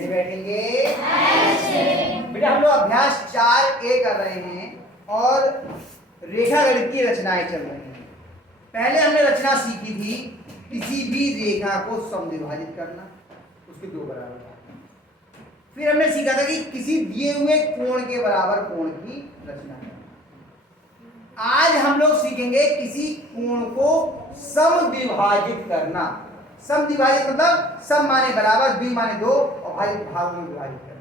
कैसे बैठेंगे? बेटा हम लोग अभ्यास 4A कर रहे हैं और रेखा गणित की रचनाएं चल रही हैं। पहले हमने रचना सीखी थी किसी भी रेखा को समद्विभाजित करना, उसके दो बराबर करना। फिर हमने सीखा था कि किसी दिए हुए कोण के बराबर कोण की रचना करना। आज हम लोग सीखेंगे किसी कोण को समद्विभाजित करना। समद्विभाजित मतलब सम माने बराबर, द्वि माने दो और भाजित भागों में विभाजित करना।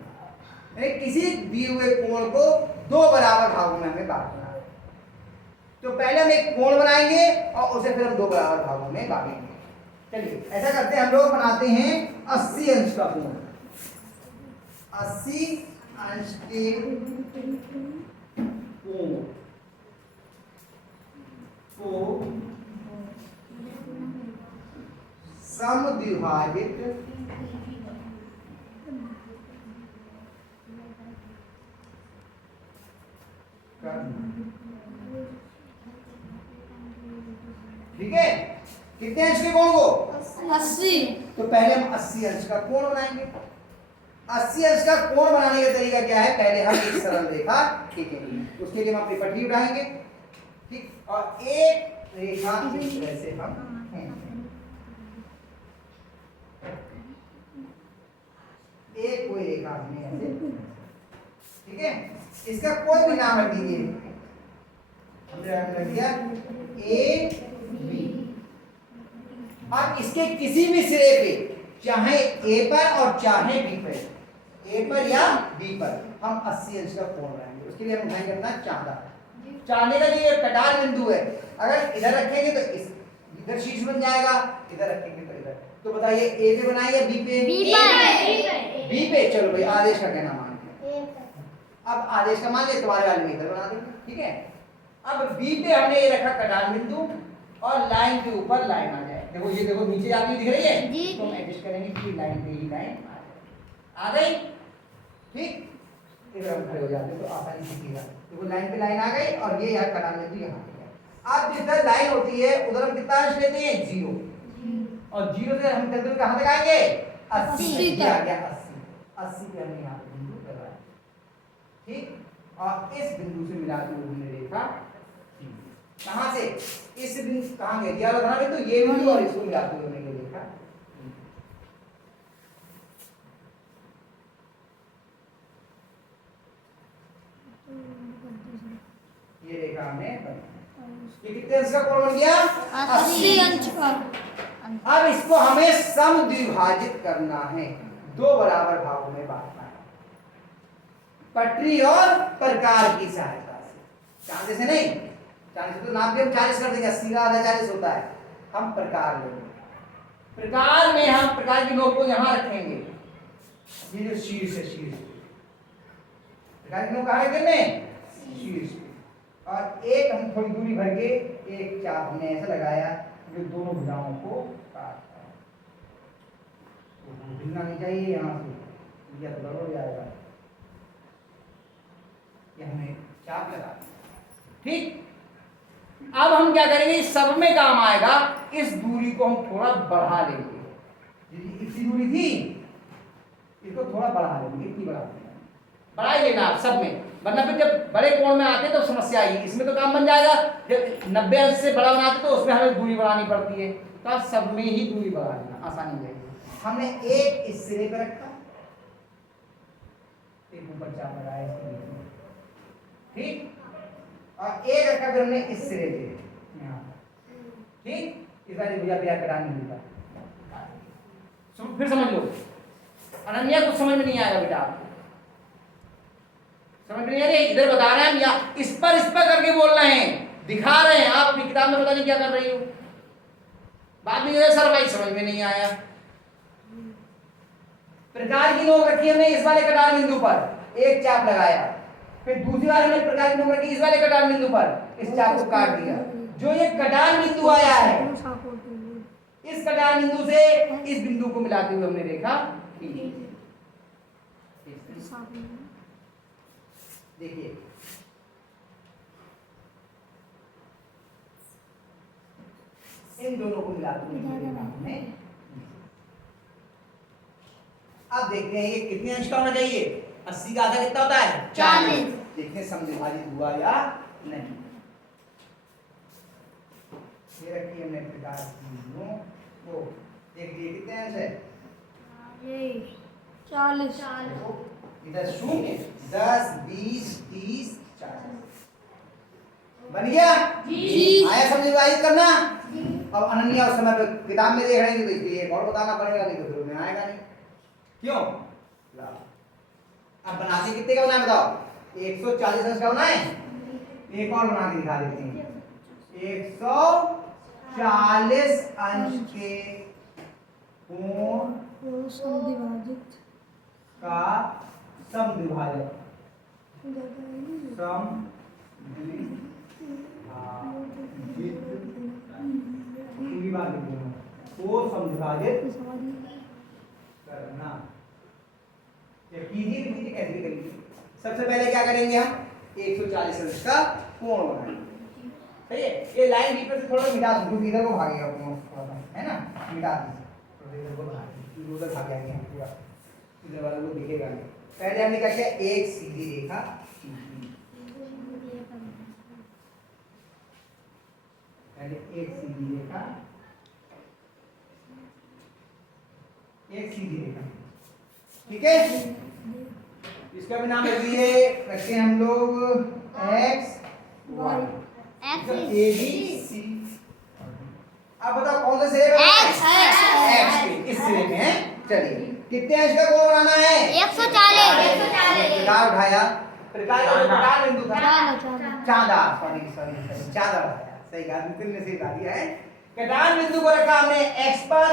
यानी किसी दिए हुए कोण को दो बराबर भागों में हमें बांटना है। तो पहले हम एक कोण बनाएंगे और उसे फिर हम दो बराबर भागों में बांटेंगे। चलिए ऐसा करते हैं, हम लोग बनाते हैं 80 अंश का कोण। 80 अंश के कोण को समद्विभाजित करना। ठीक है, कितने अंश के कोण को? 80। तो पहले हम 80 अंश का कोण बनाएंगे। 80 अंश का कोण बनाने का तरीका क्या है? पहले हम एक सरल रेखा खींचेंगे, उसके लिए हम पेपर टी उठाएंगे, ठीक, और एक रेखा इस तरह से हम एक कोई रेखा हमने ऐसे, ठीक है, इसका कोई भी नाम रख दीजिए। हमने रख दिया ए बी। अब इसके किसी भी सिरे पे, चाहे ए पर और चाहे बी पर, ए पर या बी पर हम 80 अंश का कोण बनाएंगे। उसके लिए हम उठाएंगे अपना चांदा। चांदे का ये कटार बिंदु है, अगर इधर रखेंगे तो इस इधर शीर्ष बन जाएगा, इधर रखेंगे तो इधर। तो बताइए ए पे बनाइए या बी पे? बी पे। चलो भाई आदेश का कहना मान लिया। अब आदेश का मान लिया, तुम्हारे वाले में इधर बना देंगे, ठीक है। अब बी पे हमने ये रखा कटार बिंदु और लाइन के ऊपर लाइन आ जाए। देखो ये देखो नीचे जाती दिख रही है, तो हम एडजस्ट करेंगे कि लाइन पे ही लाइन आ गई, ठीक। इधर हम खड़े हो जाते तो आसानी से सीधा देखो लाइन पे लाइन आ गई और ये यार कटार बिंदु यहाँ पे है। अब जिधर लाइन होती है उधर हम कितना अंश लेते हैं? 0। और 0 से हम चलते हुए कहाँ तक आएंगे? 80 तक। आ गया 80 पे हमने यहाँ पे बिंदु लगाया, ठीक। और इस बिंदु से मिलाते हुए हमने रेखा कहाँ से? इस बिंदु कहाँ गए? दिया था ना, तो ये बिंदु और इसको मिलाते हुए हमने रेखा, ये रेखा हमने ये कितने अंश का कोण बन गया? 80 अंश का। अब इसको हमें समद्विभाजित करना है, दो बराबर भागों में बांटना है, पटरी और प्रकार की सहायता से। चांदे से नहीं, चांदे से तो नाप के हम 40 कर देंगे, 80 का आधा 40 होता है। हम प्रकार लेंगे, प्रकार में हम प्रकार की नोक को यहाँ रखेंगे, ये जो शीर्ष है, शीर्ष प्रकार की नोक कहाँ रखेंगे? शीर्ष। और एक हम थोड़ी दूरी भर के एक चाप हमने ऐसा लगाया जो दोनों भुजाओं को काटता है। तो हिलना नहीं चाहिए यहाँ से, या तो गड़बड़ हो जाएगा। ये हमने चाप लगा दिया, ठीक। अब हम क्या करेंगे? सब में काम आएगा, इस दूरी को हम थोड़ा बढ़ा लेंगे। यदि इतनी दूरी थी, इसको थोड़ा बढ़ा लेंगे, इतनी बढ़ा ही लेना आप सब में, वरना फिर जब बड़े कोण में आते तो समस्या आएगी। इसमें तो काम बन जाएगा, जब 90 अंश से बड़ा बनाते तो उसमें हमें दूरी बढ़ानी पड़ती है, तो आप सब में ही दूरी बढ़ा लेना, आसानी हो जाएगी। हमने एक इस सिरे पे रखा, एक ऊपर चाप लगाया इसके बीच में, ठीक, और एक रखा फिर हमने इस सिरे पे यहाँ, ठीक। इस बार भैया भैया कटा नहीं मिलता, फिर समझ लो। अनन्या कुछ समझ में नहीं आएगा बेटा, आपको समझ में नहीं आ रही? इधर बता रहे हैं हम, या इस पर करके बोल रहे हैं, दिखा रहे हैं। आप अपनी किताब में पता नहीं क्या कर रही हो, बाद में ये सर भाई समझ में नहीं आया। प्रकार की नोक रखी हमने इस वाले कटार बिंदु पर, एक चाप लगाया, फिर दूसरी बार हमने प्रकार की नोक रखी इस वाले कटार बिंदु पर, इस चाप को काट दिया। जो ये कटार बिंदु आया है, इस कटार बिंदु से इस बिंदु को मिलाते हुए हमने रेखा खींची। देखिए इन दोनों को मिलाते हुए हमने अब देखते हैं ये कितने अंश का होना चाहिए। 80 का आधा कितना होता है? 40। देखते हैं समविभाजित हुआ या नहीं। ये रखिए हमने प्रकार की वो देखिए कितने अंश है? 40। देखो इधर शून्य 10 20 30 40 बन गया जी। आया समविभाजित करना। अब अनन्या उस समय पे किताब में देख रही थी तो इसलिए एक और बताना पड़ेगा, नहीं तो फिर में आएगा नहीं। क्यों? अब बनाते कितने का बनाए बताओ? 140 अंश का बनाए। एक और बना के दिखा देते हैं। 140 अंश के कोण समविभाजित का समविभाजक को समविभाजित करना। या कीजिए भी कीजिए, कैसे भी करिए। सबसे पहले क्या करेंगे हम? 140 अंश का कोण बनाएंगे। सही है। ये लाइन बीच में से थोड़ा मिटा दो क्योंकि इधर को भागेगा कोण थोड़ा सा, है ना? मिटा दीजिए इधर को भागेगा, उधर भाग जाएंगे हम पूरा, इधर वाला को दिखेगा नहीं। पहले हमने क्या किया? एक सीधी रेखा खींची। पहले एक सीधी रेखा, एक सीधी रेखा, ठीक है। इसका भी नाम रख दिए, रखते हैं हम लोग x y, A B C. अब बताओ कौन सा सेब है? x के इस सेब में है। चलिए कितने अंश का कोण बनाना है? 140। प्रकार उठाया, प्रकार बिंदु था चाँदा, सॉरी चाँदा उठाया, सही कहा, नितिन ने सही कहा दिया है। कटान बिंदु को रखा हमने x पर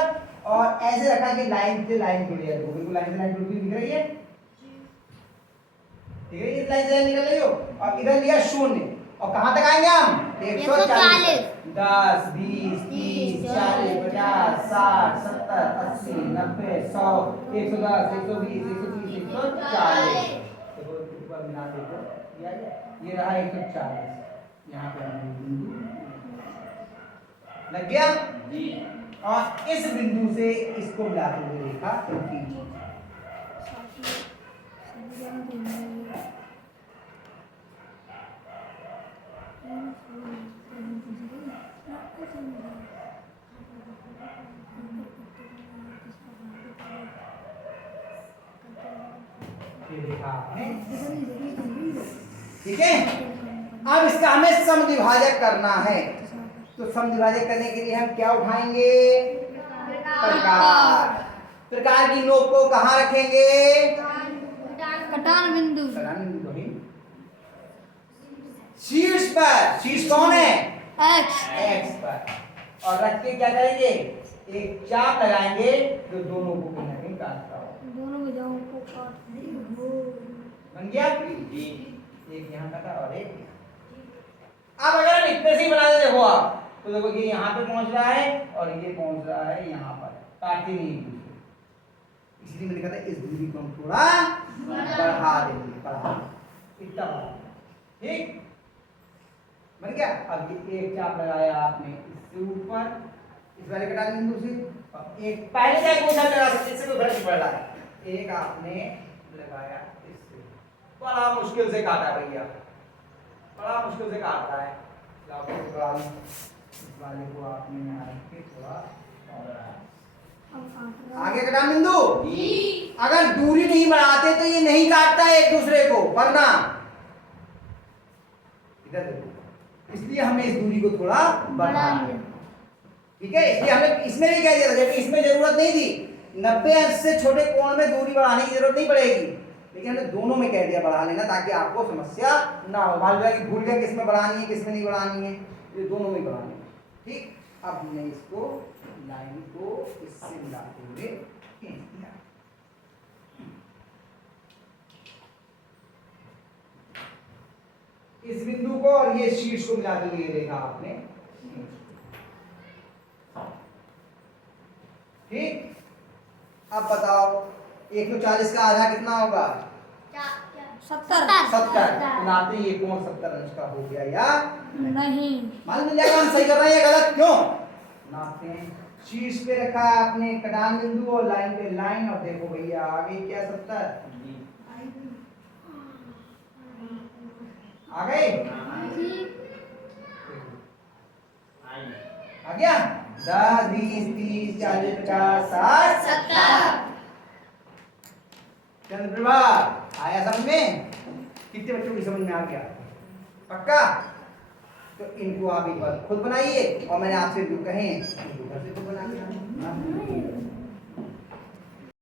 और ऐसे रखा कि लाइन से लाइन जुड़ी है, बिल्कुल लाइन से लाइन जुड़ी हुई दिख रही है, ठीक है। इस लाइन से लाइन निकल रही हो और इधर लिया शून्य और कहां तक आएंगे हम? 140 10 20 30 40 50 60 70 80 90 100 110 120 130 140। देखो ऊपर मिला देखो ये रहा 140। यहाँ पे बिंदु लग गया जी। और इस बिंदु से इसको मिलाते हुए रेखा खींची। ये देखा आपने, ठीक है। अब इसका हमें समद्विभाजक करना है, तो समद्विभाजक करने के लिए हम क्या उठाएंगे? प्रकार। प्रकार की नोक को कहाँ रखेंगे? कटान बिंदु शीर्ष पर। शीर्ष कौन है? x पर। और रख के क्या करेंगे? एक चाप लगाएंगे जो दोनों को कहीं ना कहीं काटता हो। दोनों भुजाओं को काट दो। बन गया जी। एक यहाँ कटा और एक यहाँ। अब अगर हम इतने से ही बना दे देखो आप, तो देखो ये यहाँ पे पहुंच रहा है और ये पहुंच रहा है यहाँ पर, काटते नहीं एक दूसरे। इसलिए मैंने कहा था इस दूरी को हम थोड़ा बढ़ा देंगे, बढ़ा इतना बढ़ा, ठीक बन गया। अब ये एक चाप लगाया आपने इससे ऊपर इस वाले कटान बिंदु से, और एक पहले क्या कोई चाप लगा सकते, इससे कोई फर्क नहीं पड़ रहा है। एक आपने लगाया इससे, बड़ा मुश्किल से काटा भैया, बड़ा मुश्किल से काट रहा है। इस वाले को आपने यहाँ रख के थोड़ा आगे कटान बिंदु। अगर दूरी नहीं बढ़ाते तो ये नहीं काटता है एक दूसरे को, वरना इधर देखो, इसलिए हमें इस दूरी को थोड़ा बढ़ाना है, ठीक है। इसलिए हमें इसमें भी कह दिया था, जबकि इसमें जरूरत नहीं थी, 90 अंश से छोटे कोण में दूरी बढ़ाने की जरूरत नहीं पड़ेगी, लेकिन हमने दोनों में कह दिया बढ़ा लेना, ताकि आपको समस्या ना हो। मान लो कि भूल गया किसमें बढ़ानी है किसमें नहीं बढ़ानी है, ये दोनों में बढ़ानी है, ठीक। अब हमने इसको लाइन को इससे मिलाते हुए खींच दिया। इस बिंदु को और ये शीर्ष को मिलाते हुए देखा आपने, ठीक। अब बताओ 140 का आधा कितना होगा? 70। नाते ये कोण 70 अंश का हो गया या नहीं? मालूम मिल जाएगा हम सही कर रहे हैं या गलत, क्यों? नाते शीर्ष पे रखा है आपने कटान बिंदु और लाइन पे लाइन, और देखो भैया आगे क्या 70 आ गए, आ गया 10 20 30 40 50 60 70। चंद्रप्रभा आया समझ में? कितने बच्चों की समझ में आ गया? पक्का? तो इनको आप एक बार खुद बनाइए और मैंने आपसे जो कहें घर से खुद बना के